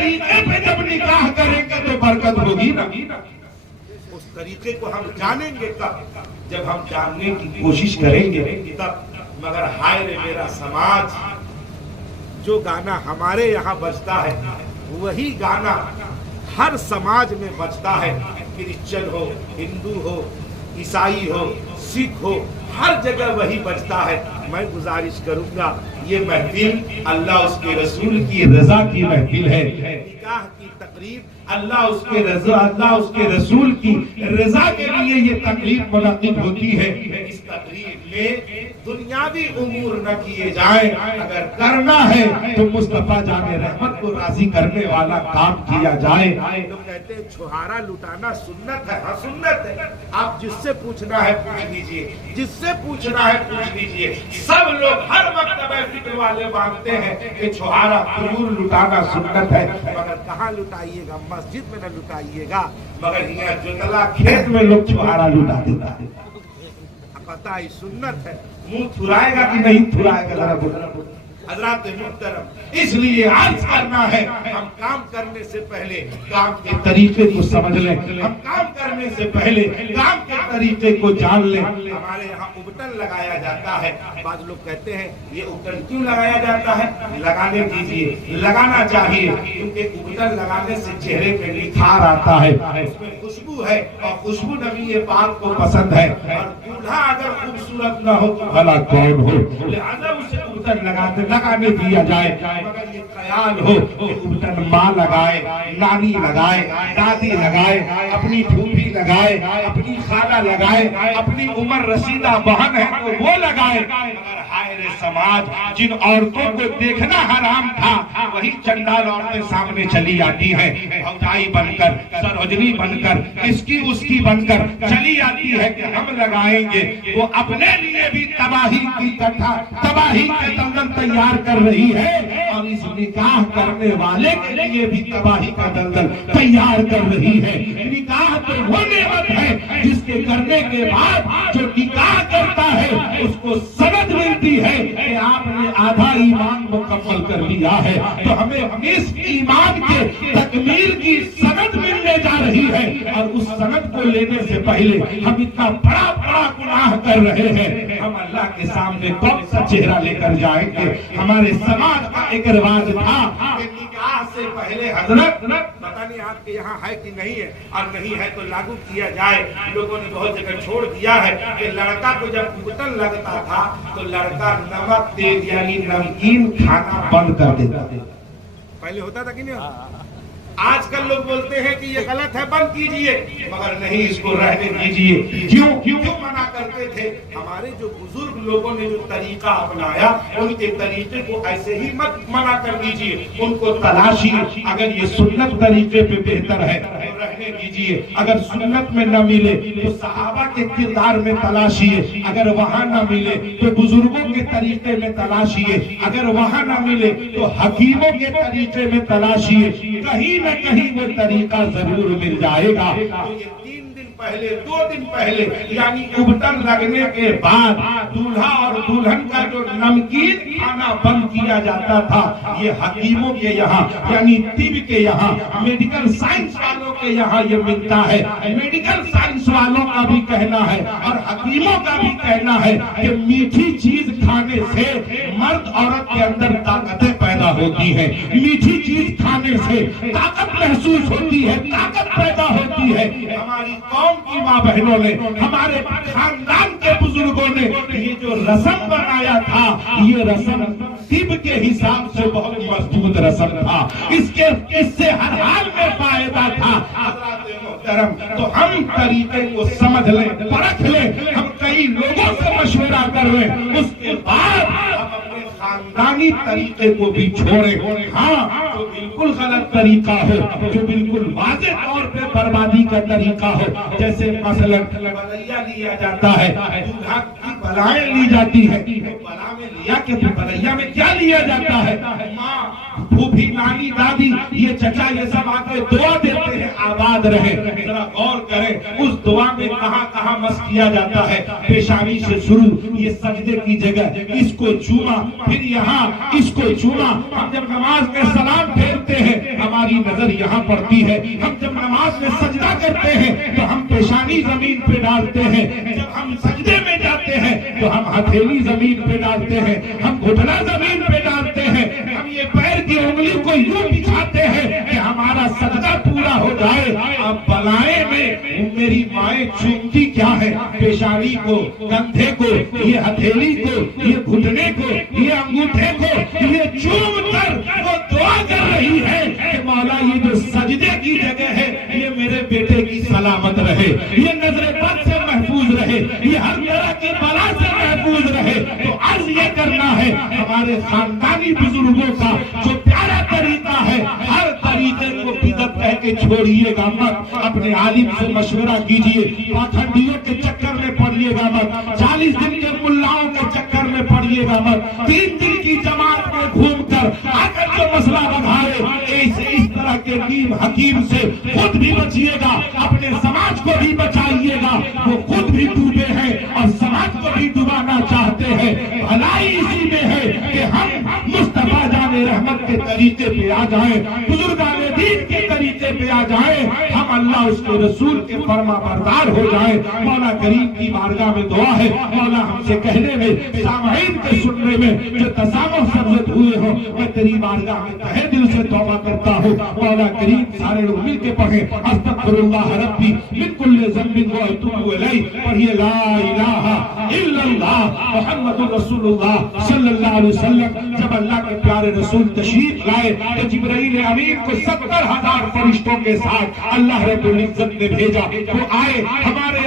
तरीके पे जब निकाह करेंगे तो बरकत होगी ना। उस तरीके को हम जानेंगे तब, जब हम जानने की कोशिश करेंगे तब। मगर हाय रे मेरा समाज, जो गाना हमारे यहाँ बजता है वही गाना हर समाज में बजता है। क्रिश्चियन हो, हिंदू हो, ईसाई हो, सिख हो, हर जगह वही बजता है। मैं गुजारिश करूंगा, ये महफिल अल्लाह उसके रसूल की रजा की महफिल है। निकाह की तकरीब अल्लाह उसके रसूल की रजा के लिए ये तकरीब मुनक़िद होती है। इस तकरीब में दुनियावी उमूर न किए जाए, अगर करना है तो मुस्तफा जाने रहमत को राजी करने वाला काम किया जाए। लोग कहते हैं छुहारा लुटाना सुन्नत है। हाँ सुन्नत है, आप जिससे पूछना है पूछ लीजिए, जिससे पूछना है पूछ लीजिए। सब लोग हर वक्त फिक्र वाले मानते हैं कि छुहारा खुजूर लुटाना सुन्नत है, मगर कहाँ लुटाइएगा, मस्जिद में न लुटाइएगा। मगर यहाँ जुतला खेत में लोग छुहारा लुटा देता है। पता ही सुन्नत है, मुंह थुराएगा कि नहीं थुराएगा जरा बोलो। हज़रात मुहतरम, इसलिए अर्ज करना है, हम काम करने से पहले काम के तरीके को समझ लें। हम काम करने से पहले काम के तरीके को जान लें। हमारे यहाँ उबटन लगाया जाता है। बाद लोग कहते हैं ये उबटन क्यों लगाया जाता है? लगाने दीजिए, लगाना चाहिए, क्योंकि उबटन लगाने से चेहरे पे निखार आता है, उसमें खुशबू है और खुशबू नबी पाक को पसंद है। और दूल्हा अगर खूबसूरत न हो तो भला कौन हो? लिहाजा उसे उबटन लगाने दिया जाए। मगर ये ख्याल हो कि उबटन माँ लगाए, नानी लगाए, दादी लगाए, अपनी फूफी लगाए, अपनी खाला लगाए, अपनी उम्र रसीदा बहन है तो वो लगाए। मगर हाय रे समाज, जिन औरतों को देखना हराम था वही चंडाल औरतें सामने चली आती हैं, भौजाई बनकर, सरोजनी बनकर, इसकी उसकी बनकर चली आती है कि हम लगाएंगे। वो अपने लिए भी तबाही की कथा, तबाही के दलदल तैयार कर रही है और इस निकाह करने वाले के लिए भी तबाही का दलदल तैयार कर रही है। निकाह तो वो नेमत है जिसके करने के बाद जो निकाह करता है उसको सनद मिलती है कि आपने आधा ईमान मुकम्मल कर लिया है। तो हमें इस ईमान के तकमील की सनद मिलने जा रही है और उस सनद को लेने से पहले हम इतना बड़ा बड़ा गुनाह कर रहे हैं। हम अल्लाह के सामने कौन सा चेहरा लेकर जाएंगे? हमारे समाज का एक रिवाज था कि निकाह से पहले हजरत, पता नहीं आपके यहाँ है कि नहीं है, और नहीं है तो लागू किया जाए। लोगों ने बहुत जगह छोड़ दिया है कि लड़का को जब उबटन लगता था तो लड़का नमक तेज यानी नमकीन खाना बंद कर देता था। पहले होता था कि नहीं? आजकल लोग बोलते हैं कि ये गलत है, बंद कीजिए, मगर नहीं, इसको रहने दीजिए। क्यों क्यों मना करते थे? हमारे जो बुजुर्ग लोगों ने जो तरीका अपनाया, उनके तरीके को ऐसे ही मत मना कर दीजिए, उनको तलाशिए। अगर ये सुन्नत तरीके पे बेहतर है तो रहने दीजिए। अगर सुन्नत में न मिले तो सहाबा के किरदार में तलाशिए, अगर वहाँ न मिले तो बुजुर्गों के तरीके में तलाशिए, अगर वहाँ न मिले तो हकीमों के तरीके में तलाशिए। कहीं न कहीं वो तरीका जरूर मिल जाएगा। तो ये 3 दिन पहले, 2 दिन पहले यानी उबटन लगने के बाद दूल्हा और दुल्हन का जो नमकीन खाना बंद किया जाता था, ये हकीमों के यहाँ यानी तिब के यहाँ, मेडिकल साइंस वालों के यहाँ ये मिलता है। मेडिकल साइंस वालों का भी कहना है और हकीमों का भी कहना है कि मीठी चीज खाने से मर्द औरत के अंदर ताकतें पैदा होती है। मीठी चीज खाने से ताकत महसूस होती है, ताकत पैदा होती है। हमारी कौम की माँ बहनों ने, हमारे खानदान के बुजुर्गों ने ये जो रस्म बनाया था, ये रस्म तिब के हिसाब से बहुत मजबूत रस्म था। इससे हर हाल में फायदा था। तो हम तरीके को समझ लें, परख लें, हम कई लोगों से मशवरा कर लें, उसके बाद हम अपने खानदानी तरीके को भी छोड़ें। हाँ, जो बिल्कुल गलत तरीका हो, जो बिल्कुल वाज़ेह तौर पे बर्बादी का तरीका हो, जैसे मसलन बलैया लिया जाता है, दूल्हा की बलाएं ली जाती है, बला में लिया कि बलैया में क्या लिया जाता है? माँ, फूफी, नानी, दादी, ये चचा, ये सब आके दुआ देते हैं आबाद रहे। जरा गौर करें उस दुआ में कहाँ कहाँ मस किया जाता है। पेशानी से शुरू, ये सजदे की जगह, इसको चूमा, फिर यहाँ इसको चूमा। हम जब नमाज में सलाम फेरते हैं, हमारी हमारी नजर यहाँ पड़ती है। हम जब नमाज में सजदा करते हैं तो हम पेशानी जमीन पे डालते हैं, जब हम सजदे में जाते हैं तो हम हथेली जमीन पे डालते हैं, हम घुटना जमीन पे डालते हैं, हम ये पैर की उंगली को यूं बिछाते हैं कि हमारा सजदा पूरा हो जाए। अब बलाए में मेरी माएं चूमती क्या है, पेशानी को, कंधे को, ये हथेली को, ये घुटने को, ये अंगूठे को, ये चूम कर वो दुआ कर रही है कि मौला ये जो सजदे की जगह है ये मेरे बेटे की सलामत रहे, ये नजर बद से महफूज रहे, ये हर तरह की बला से महफूज रहे। तो अर्ज ये करना है हमारे खानदानी बुजुर्गों का जो प्यारा तरीका है, हर तरीके को बिदअत कह के छोड़िएगा मत, अपने आलिम से मशवरा कीजिए, पाखंडियों के चक्कर में पड़िएगा मत, 40 दिन के मुल्लाओं के चक्कर में पड़िएगा मत, 3 दिन की जमात में घूमकर आकर जो मसला बढ़ाए इस तरह के नीम हकीम से खुद भी बचिएगा, अपने समाज को भी बचाइएगा। वो खुद भी डूबे हैं और समाज को भी डुबाना चाहते हैं। भलाई इसी में है कि हम मुस्तफा जाने रहमत के तरीके पे आ जाए, बुजुर्गाने दीन के तरीके पे आ जाए, हम अल्लाह उसके रसूल के फरमा बरदार हो जाए। मौला करीम की बारगाह में दुआ है, मौला हमसे कहने में, सामईन के सुनने में जो तसामुह सबजद हुए हो, मैं तेरी बारगाह में तहे दिल से तौबा करता हूँ। मौला करीम सारे लोग मिल के पढ़े अस्तगफिरुल्लाह रब्बी मिन कुल्लि ज़ंबिन व अतूबु इलैहि, पढ़िए ला इलाहा इल्लल्लाह मुहम्मदुर रसूलुल्लाह सल्लल्लाहु अलैहि वसल्लम। जब अल्लाह के प्यारे रसूल तशरीफ लाए तो जिब्राइल अमीन को 70,000 फरिश्तों के साथ अल्लाह रब्बुल इज्जत ने भेजा। वो आए, हमारे